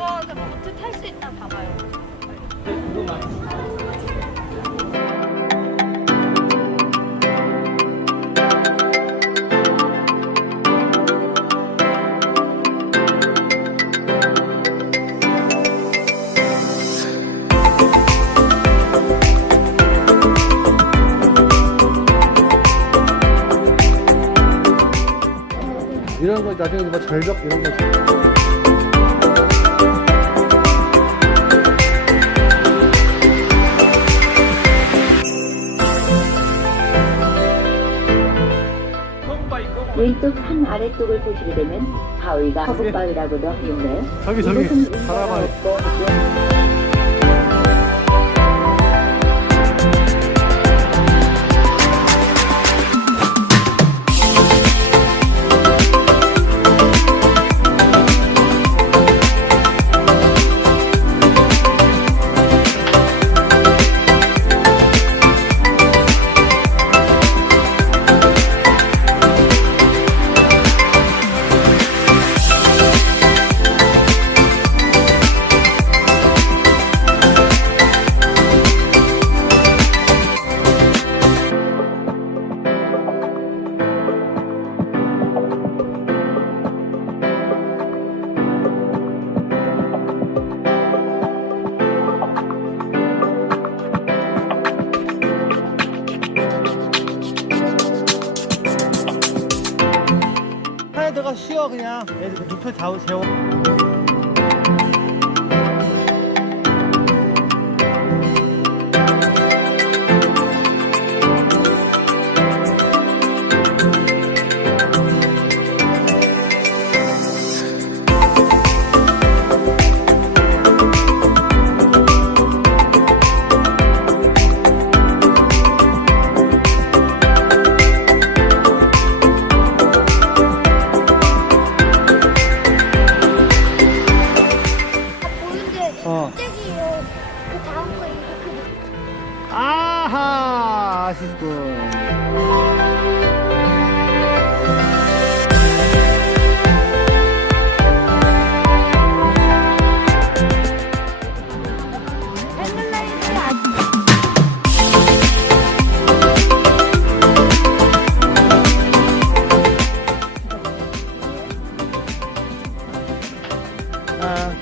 저거 그 보트 탈 수 있나 봐봐요. 이런 거 나중에 뭐 절벽 이런 거. 왼쪽 산 아래쪽을 보시게 되면 바위가 허브바위라고도 하는데요. 저기 바라바위. 들어가 쉬어. 그냥 애들 눕혀 재워. 껍데기요. 그 다음 거 이렇게. 아하, 아쉽군. 아.